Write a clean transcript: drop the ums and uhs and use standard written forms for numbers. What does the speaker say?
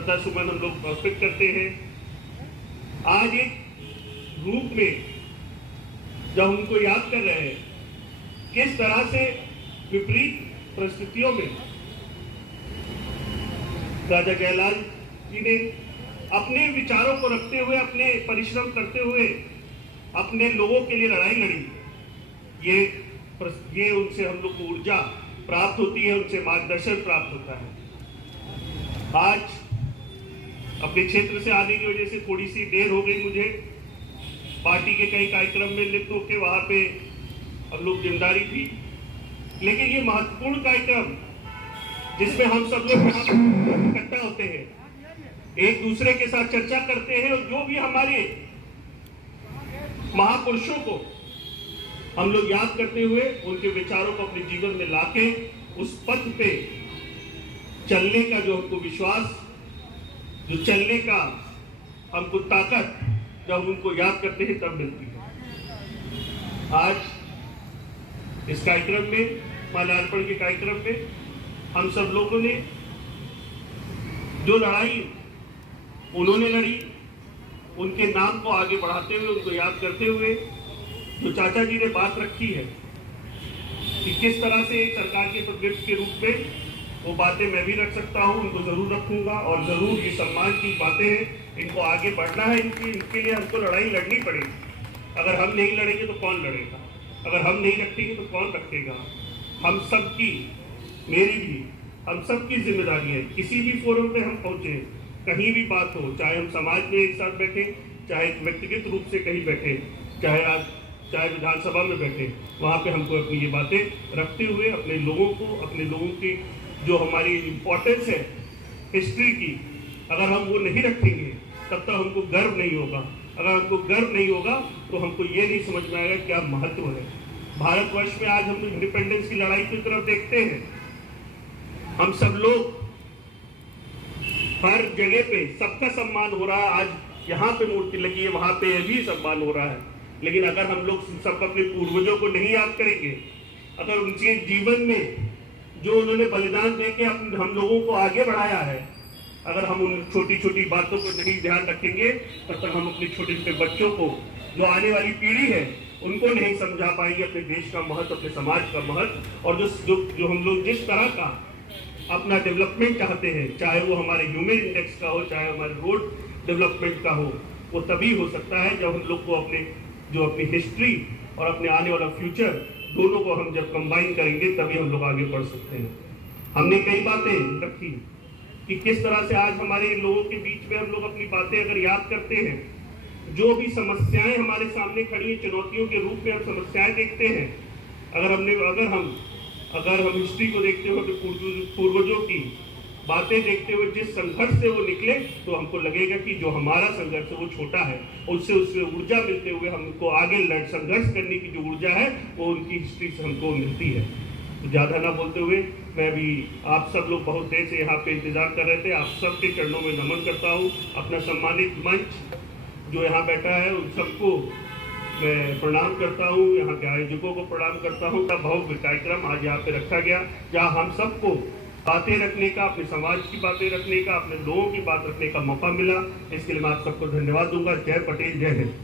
श्रद्धा सुमन हम लोग अर्पित करते हैं। आज एक रूप में जब उनको याद कर रहे हैं, किस तरह से विपरीत परिस्थितियों में राजा जयलाल जी ने अपने विचारों को रखते हुए, अपने परिश्रम करते हुए अपने लोगों के लिए लड़ाई लड़ी। ये उनसे हम लोग को ऊर्जा प्राप्त होती है, उनसे मार्गदर्शन प्राप्त होता है। आज अपने क्षेत्र से आने की वजह से थोड़ी सी देर हो गई मुझे। पार्टी के कई कार्यक्रम में लिप्त होकर वहां पे हम लोग जिम्मेदारी थी, लेकिन ये महत्वपूर्ण कार्यक्रम जिसमें हम सब लोग इकट्ठा होते हैं, एक दूसरे के साथ चर्चा करते हैं और जो भी हमारे महापुरुषों को हम लोग याद करते हुए उनके विचारों को अपने जीवन में लाके उस पथ पे चलने का जो हमको विश्वास, जो चलने का हमको ताकत जब उनको याद करते हैं तब मिलती है। आज इस कार्यक्रम में, माल्यार्पण के कार्यक्रम में हम सब लोगों ने जो लड़ाई उन्होंने लड़ी, उनके नाम को आगे बढ़ाते हुए, उनको याद करते हुए जो चाचा जी ने बात रखी है कि किस तरह से सरकार के प्रतिनिधि के रूप में वो बातें मैं भी रख सकता हूं, उनको जरूर रखूंगा। और जरूर ये सम्मान की बातें हैं, इनको आगे बढ़ना है, इनके लिए हमको लड़ाई लड़नी पड़ेगी। अगर हम नहीं लड़ेंगे तो कौन लड़ेगा? अगर हम नहीं रखेंगे तो कौन रखेगा? हम सबकी, मेरी भी, हम सबकी जिम्मेदारी है। किसी भी फोरम पे हम पहुंचे, कहीं भी बात हो, चाहे हम समाज में एक साथ बैठे, चाहे व्यक्तिगत रूप से कहीं बैठे, चाहे विधानसभा में बैठे, वहाँ पे हमको अपनी ये बातें रखते हुए अपने लोगों की जो हमारी इम्पोर्टेंस है हिस्ट्री की, अगर हम वो नहीं रखेंगे तब तक हमको गर्व नहीं होगा। अगर हमको गर्व नहीं होगा तो हमको ये नहीं समझ में आएगा क्या महत्व है। भारतवर्ष में आज हम इंडिपेंडेंस की लड़ाई की तरफ देखते हैं, हम सब लोग हर जगह पे सबका सम्मान हो रहा है। आज यहाँ पे मूर्ति लगी है, वहां पे भी सम्मान हो रहा है, लेकिन अगर हम लोग सब अपने पूर्वजों को नहीं याद करेंगे, अगर उनके जीवन में जो उन्होंने बलिदान देके हम लोगों को आगे बढ़ाया है, अगर हम उन छोटी छोटी बातों को नहीं ध्यान रखेंगे, तब तक हम अपने छोटे छोटे बच्चों को, जो आने वाली पीढ़ी है, उनको नहीं समझा पाएंगे अपने देश का महत्व, अपने समाज का महत्व। और जो हम लोग जिस तरह का अपना डेवलपमेंट चाहते हैं, चाहे वो हमारे ह्यूमन इंडेक्स का हो, चाहे हमारे रोड डेवलपमेंट का हो, वो तभी हो सकता है जब हम लोग को अपनी हिस्ट्री और अपने आने वाला फ्यूचर दोनों को हम जब कंबाइन करेंगे, तभी हम लोग आगे बढ़ सकते हैं। हमने कई बातें रखी कि किस तरह से आज हमारे लोगों के बीच में हम लोग अपनी बातें अगर याद करते हैं, जो भी समस्याएं हमारे सामने खड़ी हैं, चुनौतियों के रूप में हम समस्याएं देखते हैं, अगर हम हिस्ट्री को देखते हुए, पूर्वजों की बातें देखते हुए जिस संघर्ष से वो निकले, तो हमको लगेगा कि जो हमारा संघर्ष है वो छोटा है, उससे ऊर्जा मिलते हुए हमको आगे संघर्ष करने की जो ऊर्जा है वो उनकी हिस्ट्री से हमको मिलती है। तो ज़्यादा ना बोलते हुए, मैं भी, आप सब लोग बहुत देर से यहाँ पे इंतजार कर रहे थे, आप सबके चरणों में नमन करता हूँ। अपना सम्मानित मंच जो यहाँ बैठा है उन सबको मैं प्रणाम करता हूँ, यहाँ के आयोजकों को प्रणाम करता हूँ। भव्य कार्यक्रम आज यहाँ पे रखा गया, जहाँ हम सबको बातें रखने का, अपने समाज की बातें रखने का, अपने लोगों की बात रखने का मौका मिला। इसके लिए मैं आप सबको धन्यवाद दूंगा। जय पटेल, जय हिंद।